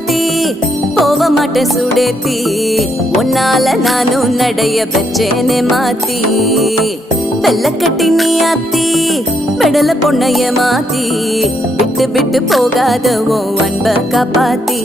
மாத்தி போக மாட்டேன் சுடேத்தி உன்னால நானும் நடைய வச்சேனே மாத்தி வெள்ளக்கட்டி நீ ஆத்தி பெடல பொண்ணைய மாத்தி விட்டு விட்டு போகாத உன் அன்ப காப்பாத்தி